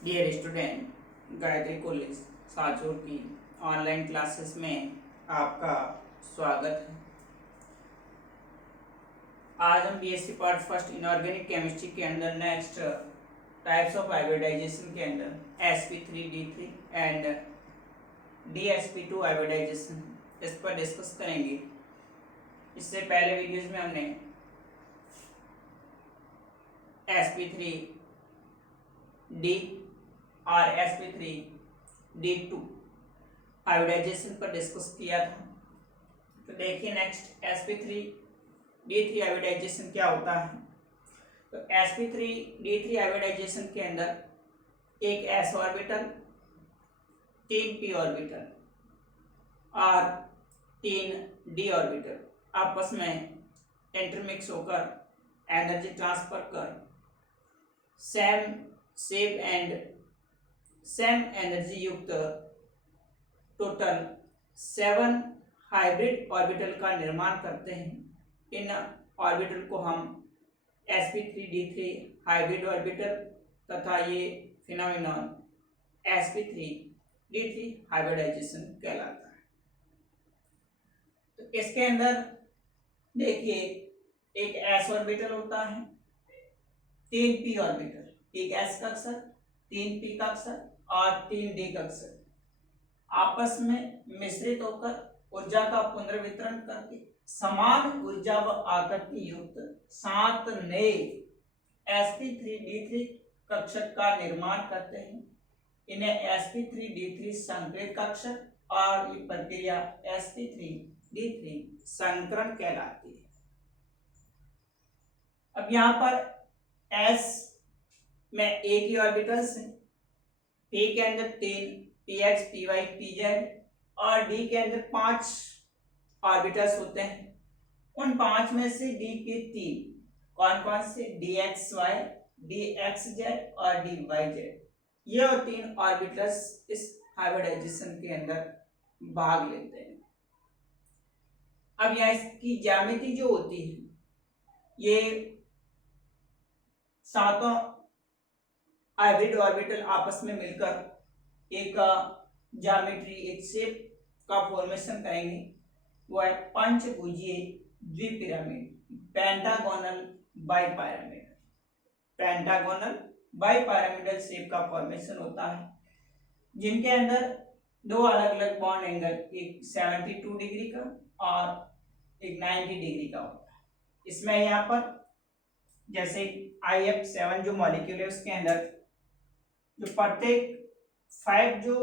Dear student, Gayatri college Sanchore की online classes में आपका स्वागत है। आज हम BSc part first inorganic chemistry के अंदर नेक्स्ट टाइप्स ऑफ हाइब्रिडाइजेशन के अंदर sp3d3 एंड dsp2 हाइब्रिडाइजेशन इस पर डिस्कस करेंगे। इससे पहले वीडियोस में हमने sp3d और sp3d2 हाइब्रिडाइजेशन पर डिस्कस किया था। तो देखिए नेक्स्ट sp3d3 हाइब्रिडाइजेशन क्या होता है। तो sp3d3 हाइब्रिडाइजेशन के अंदर एक s ऑर्बिटल, 3 p ऑर्बिटल और 3 d ऑर्बिटल आपस में इंटरमिक्स होकर एनर्जी ट्रांसफर कर same shape and same energy युक्त टोटल 7 हाइब्रिड ऑर्बिटल का निर्माण करते हैं। इन ऑर्बिटल को हम sp3d3 हाइब्रिड ऑर्बिटल तथा ये फिनोमेनॉन sp3d3 हाइब्रिडाइजेशन कहलाता है। तो इसके अंदर देखिए एक s ऑर्बिटल होता है, 3 p ऑर्बिटल, एक s कक्षक, 3 p कक्षक और 3 d कक्षक आपस में मिश्रित होकर ऊर्जा का पुनर्वितरण करके समान ऊर्जा व आकृति युक्त 7 नए sp3d3 कक्षक का निर्माण करते हैं। इन्हें sp3d3 संकरित कक्षक और ये प्रक्रिया sp3d3 संकरण कहलाती है। अब यहाँ पर s में एक ही ऑर्बिटल्स है, p के अंदर 3 px py pz और d के अंदर 5 ऑर्बिटल्स होते हैं। उन 5 में से d के 3 कौन कौन से dxy dxz और dyz, ये और 3 ऑर्बिटल्स इस हाइब्रिडाइजेशन के अंदर भाग लेते हैं। अब यहाँ इसकी ज्यामिति जो होती है, ये सातों हाइब्रिड ऑर्बिटल आपस में मिलकर एक ज्यामिति, एक शेप का फॉर्मेशन करेंगे। वो है पंचभुजीय द्विपिरामिड, पेंटागोनल बाइपिरामिड। पेंटागोनल बाइपिरामिडल शेप का फॉर्मेशन होता है, जिनके अंदर दो अलग अलग बॉन्ड एंगल, एक 72 डिग्री का और एक 90 डिग्री का होता है। इसमें यहाँ पर जैसे IF7 जो मॉलिक्यूल है उसके अंदर जो प्रत्येक 5 जो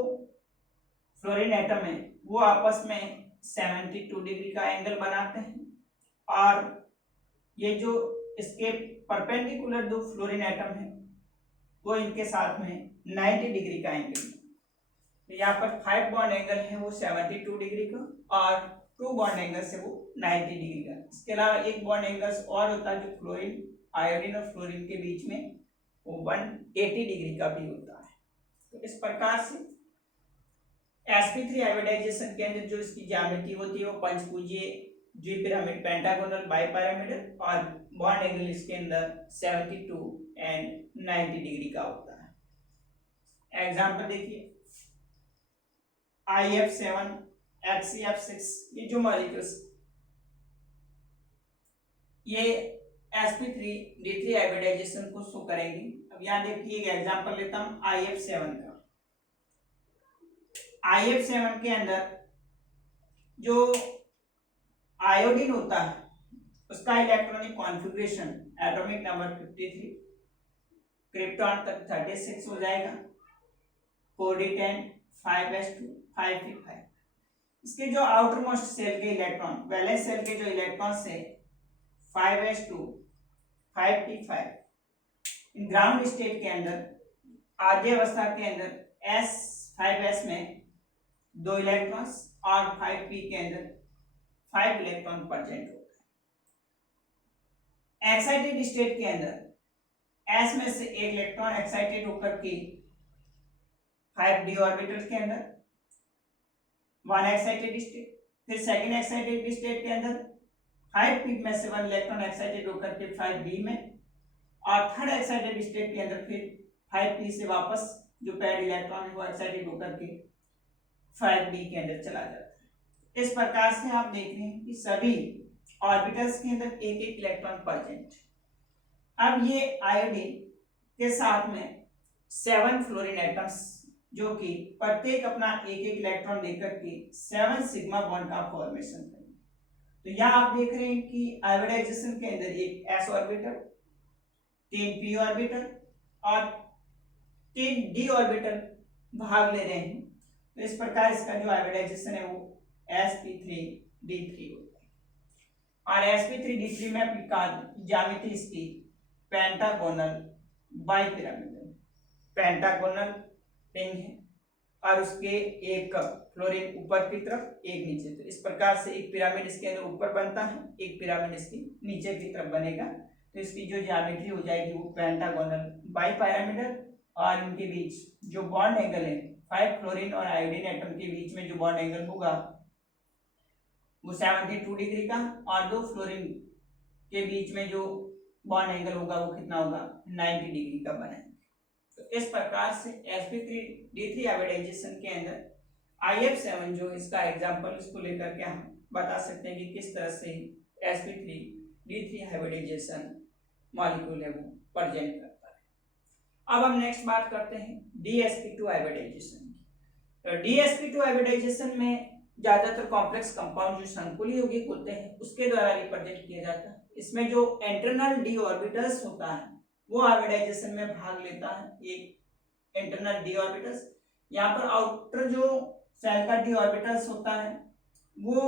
फ्लोरीन एटम है वो आपस में 72 डिग्री का एंगल बनाते हैं, और ये जो इसके परपेंडिकुलर दो फ्लोरीन एटम है वो इनके साथ में 90 डिग्री का एंगल। तो यहाँ पर 5 बॉन्ड एंगल है वो 72 डिग्री का और 2 बॉन्ड एंगल से वो 90 डिग्री का। इसके अलावा एक बॉन्ड एंगल और होता है जो फ्लोरीन, आयोडीन और फ्लोरीन के बीच में वो 180 डिग्री का भी होता है। तो इस प्रकार से sp3 हाइब्रिडाइजेशन के अंदर जो इसकी ज्यामिति होती है वो पंचभुजीय द्विपिरामिड, पेंटागोनल बाइपिरामिडल, और बॉन्ड एंगल इसके अंदर 72 एंड 90 डिग्री का होता है। एग्जांपल देखिए IF7 HCF6, ये जो मॉलिक्यूल्स ये sp3d3 हाइब्रिडाइजेशन को शो करेंगे। अब यहाँ देखिए एक एग्जांपल लेता हूं IF7 का। IF7 के अंदर जो आयोडीन होता है उसका electronic configuration atomic number 53, krypton तक 36 हो जाएगा, 4d10 5s2 5p5। इसके जो आउटर मोस्ट सेल के इलेक्ट्रॉन, वैलेंस सेल के जो इलेक्ट्रॉन्स है 5s2 5p5, in ground state के अंदर आद्य अवस्था के अंदर s5s में 2 इलेक्ट्रॉन्स और 5p के अंदर 5 इलेक्ट्रॉन प्रेजेंट होता है। एक्साइटेड स्टेट के अंदर s में से एक इलेक्ट्रॉन एक्साइटेड होकर के 5d ऑर्बिटल के अंदर 1 एक्साइटेड स्टेट, फिर सेकंड एक्साइटेड स्टेट के अंदर 5p में से 1 इलेक्ट्रॉन एक्साइटेड होकर के 5d में, और थर्ड एक्साइटेड स्टेट के अंदर फिर 5p से वापस जो पेड इलेक्ट्रॉन है वो एक्साइटेड होकर के 5d के अंदर चला जाता है। इस प्रकार से आप देख रहे हैं कि सभी ऑर्बिटल्स के अंदर एक एक इलेक्ट्रॉन प्रेजेंट। अब ये आयोडीन के साथ में 7 फ्लोरीन एटम्स जो कि प्रत्येक अपना एक एक इलेक्ट्रॉन लेकर के 7 सिग्मा बॉन्ड का फॉर्मेशन करेंगे। तो यहाँ आप देख रहे हैं कि आयोडाइजेशन के अंदर एक s ऑर्बिटल, 3 p ऑर्बिटल और 3 d ऑर्बिटल भाग ले रहे हैं। तो इस प्रकार इसका जो आयोडाइजेशन है वो sp3d3 होता है। और sp3d3 में ज्यामिति इसकी पेंटागोनल बाइपिरामिडल, पेंटागोनल रिंग है और उसके एक फ्लोरीन ऊपर की तरफ एक नीचे। तो इस प्रकार से एक पिरामिड इसके अंदर ऊपर बनता है, एक पिरामिड इसकी नीचे की तरफ बनेगा। तो इसकी जो ज्यामिति हो जाएगी वो पेंटागोनल बाइपिरामिडल और इनके बीच जो बॉन्ड एंगल है 5 फ्लोरीन और आयोडीन एटम के बीच में जो बॉन्ड एंगल होगा वो 72 डिग्री का, और 2 फ्लोरीन के बीच में जो बॉन्ड एंगल होगा वो कितना होगा 90 डिग्री का बनेगा। तो इस प्रकार से sp3d3 हाइब्रिडाइजेशन के अंदर IF7 जो इसका एग्जांपल इसको लेकर के हम बता सकते हैं कि किस तरह से sp3d3 हाइब्रिडाइजेशन मॉलिक्यूल है वो प्रेजेंट करता है। अब हम नेक्स्ट बात करते हैं dsp2 हाइब्रिडाइजेशन की। तो dsp2 हाइब्रिडाइजेशन में ज्यादातर कॉम्प्लेक्स कंपाउंड जो संकुली यौगिक होते हैं उसके द्वारा रिप्रेजेंट किया जाता है। इसमें जो इंटरनल d ऑर्बिटल्स होता है वो हाइब्रिडाइजेशन में भाग लेता है, एक इंटरनल d ऑर्बिटल्स। यहाँ पर आउटर जो सेल का d ऑर्बिटल्स होता है वो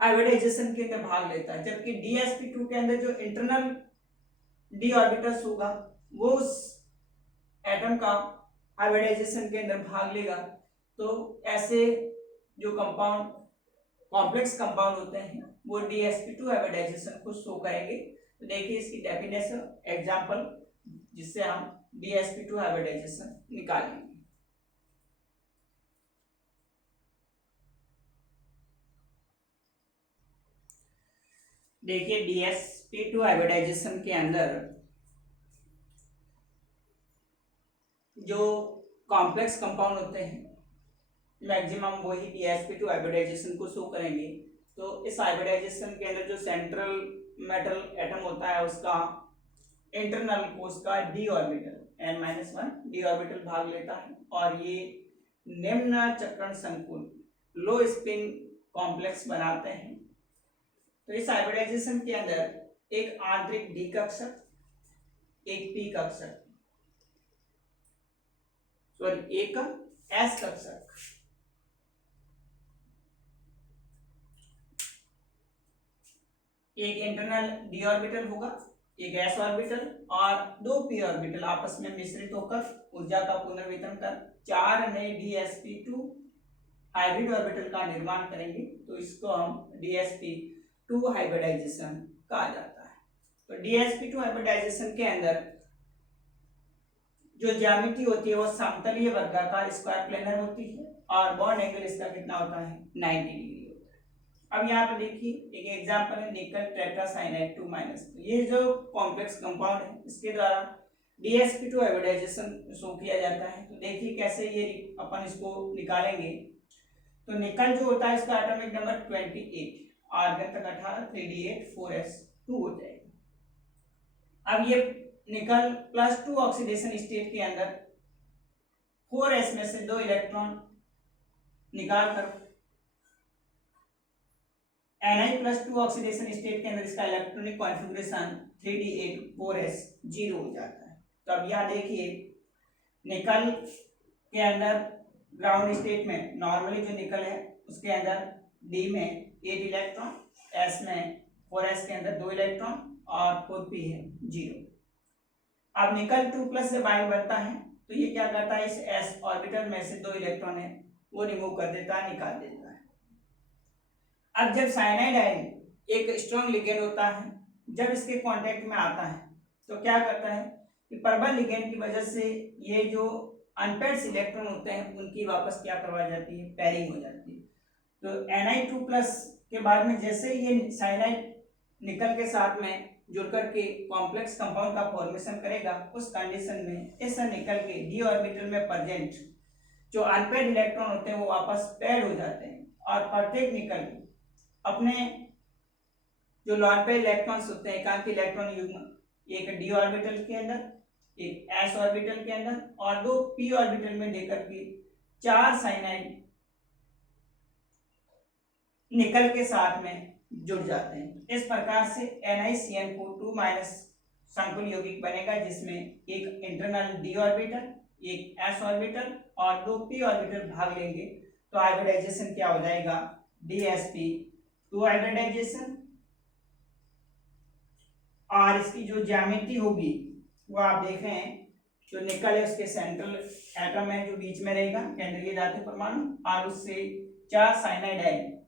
हाइब्रिडाइजेशन के अंदर भाग लेता है, जबकि dsp2 के अंदर जो इंटरनल d ऑर्बिटल्स होगा वो उस एटम का हाइब्रिडाइजेशन के अंदर भाग लेगा। तो ऐसे जो कंपाउंड कॉम्प्लेक्स कंपाउंड होते हैं वो dsp2 हाइब्रिडाइजेशन को शो करेंगे। तो देखिए इसकी डेफिनेशन एग्जांपल जिससे हम dsp2 हाइब्रिडाइजेशन निकालेंगे। देखिए dsp2 हाइब्रिडाइजेशन के अंदर जो कॉम्प्लेक्स कंपाउंड होते हैं मैक्सिमम वही dsp2 हाइब्रिडाइजेशन को शो करेंगे। तो इस हाइब्रिडाइजेशन के अंदर जो सेंट्रल मेटल एटम होता है उसका इंटरनल कोष का d orbital n-1 d orbital भाग लेता है और ये निम्न चक्रण संकुल लो स्पिन कॉम्प्लेक्स बनाते हैं। तो इस हाइब्रिडाइजेशन के अंदर एक आंतरिक d कक्षक, एक p कक्षक, सॉरी एक s कक्षक, एक इंटरनल d ऑर्बिटल होगा, एक s ऑर्बिटल और 2 p ऑर्बिटल आपस में मिश्रित होकर ऊर्जा का पुनर्वितरण कर 4 नए dsp2 हाइब्रिड ऑर्बिटल का निर्माण करेंगे। तो इसको हम dsp2 हाइब्रिडाइजेशन कहा जाता है। तो dsp2 हाइब्रिडाइजेशन के अंदर जो ज्यामिति होती है वो समतलीय वर्गाकार स्क्वायर प्लेनर होती है और बॉन्ड एंगल इसका कितना होता है 90 डिग्री होता है। अब यहाँ पे देखिए एक एग्जांपल है निकल टेट्रासाइनाइड 2-। तो ये जो कॉम्प्लेक्स कंपाउंड है इसके द्वारा dsp2 हाइब्रिडाइजेशन शो किया जाता है। तो देखिए कैसे ये अपन इसको निकालेंगे। तो निकल जो होता है इसका एटॉमिक नंबर 28, आर्गन तक 18, 3d8 4s2 हो जाएगा। अब ये निकल +2 ऑक्सीडेशन स्टेट के अंदर 4s में से 2 इलेक्ट्रॉन निकाल कर Ni+2 ऑक्सीडेशन स्टेट के अंदर इसका इलेक्ट्रॉनिक कॉन्फ़िगरेशन 3d8 4s 0 हो जाता है। तो अब यहाँ देखिए निकल के अंदर ग्राउंड स्टेट में नॉर्मली जो निकल है उसके अंदर d में 8 इलेक्ट्रॉन, s में 4s के अंदर 2 इलेक्ट्रॉन और 4p है 0। अब निकल 2+ से बाइंड बनता है तो ये क्या करता है इस s ऑर्बिटल में से 2 इलेक्ट्रॉन है वो रिमूव कर देता है, निकाल देता है। अब जब साइनाइड आयन एक स्ट्रॉन्ग लिगेंड होता है, जब इसके कांटेक्ट में आता है तो क्या करता है कि प्रबल लिगेंड की वजह से ये जो अनपेयर्ड इलेक्ट्रॉन होते हैं उनकी वापस क्या करवा जाती है पेयरिंग हो जाती है। तो Ni2+ के बाद में जैसे ये साइनाइड निकल के साथ में जुड़ करके कॉम्प्लेक्स कंपाउंड का फॉर्मेशन करेगा, उस कंडीशन में इस निकल के डी ऑर्बिटल में प्रेजेंट जो अनपेड इलेक्ट्रॉन होते हैं वो वापस पेड हो जाते हैं और प्रत्येक निकल अपने जो नॉन पेड इलेक्ट्रॉन्स होते हैं एकांकी इलेक्ट्रॉन युग्म, एक डी ऑर्बिटल के अंदर, एक एस ऑर्बिटल के अंदर और दो पी ऑर्बिटल में देकर के 4 साइनाइड निकल के साथ में जुड़ जाते हैं। इस प्रकार से NiCN2 संकुल यौगिक बनेगा, जिसमें एक इंटरनल डी ऑर्बिटल, एक एस ऑर्बिटल और दो पी ऑर्बिटल भाग लेंगे। तो हाइब्रिडाइजेशन क्या हो जाएगा, DsP2 हाइब्रिडाइजेशन। और इसकी जो ज्यामिति होगी वो आप देख रहे हैं, जो निकल है उसके सेंट्रल एटम है जो बीच में रहेगा, केंद्रीय धातु परमाणु, और उससे 4 साइनाइड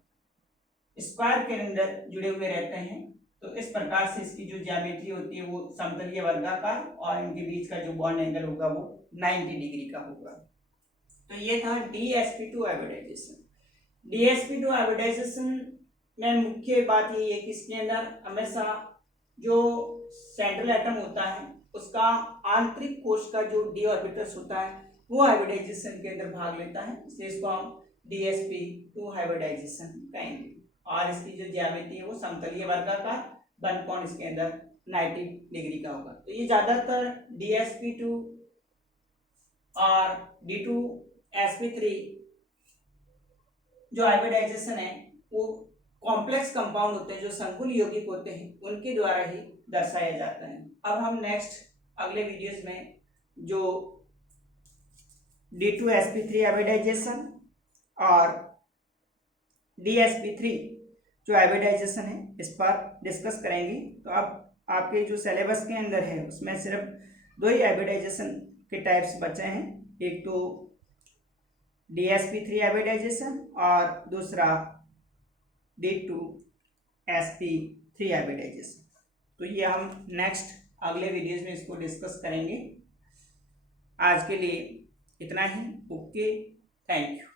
स्क्वायर के अंदर जुड़े हुए रहते हैं। तो इस प्रकार से इसकी जो ज्यामिति होती है वो समतलीय वर्गाकार और इनके बीच का जो बॉन्ड एंगल होगा वो 90 डिग्री का होगा। तो ये था DsP2 हाइब्रिडाइजेशन। DsP2 हाइब्रिडाइजेशन में मुख्य बात यही है कि इसके अंदर हमेशा जो सेंट्रल एटम होता है उसका आंतरिक कोश का जो डी ऑर्बिटल्स होता है वो हाइब्रिडाइजेशन के अंदर भाग लेता है, इसलिए इसको हम DsP2 हाइब्रिडाइजेशन कहेंगे। और इसकी जो ज्यामिति है वो समतलीय वर्गाकार, वन कोण इसके अंदर 90 डिग्री का होगा। तो ये ज्यादातर DsP2 और D2sp3 जो हाइब्रिडाइजेशन है वो कॉम्प्लेक्स कंपाउंड होते हैं, जो संकुल यौगिक होते हैं, उनके द्वारा ही दर्शाया जाता है। अब हम नेक्स्ट अगले वीडियोस में जो D2sp3 हाइब्रिडाइजेशन और DsP3 जो हाइब्रिडाइजेशन है इस पर डिस्कस करेंगे। तो अब आपके जो सिलेबस के अंदर है उसमें सिर्फ 2 ही हाइब्रिडाइजेशन के टाइप्स बचे हैं, एक तो DsP3 हाइब्रिडाइजेशन और दूसरा D2sp3 हाइब्रिडाइजेशन। तो ये हम नेक्स्ट अगले वीडियोस में इसको डिस्कस करेंगे। आज के लिए इतना ही। Okay, thank you.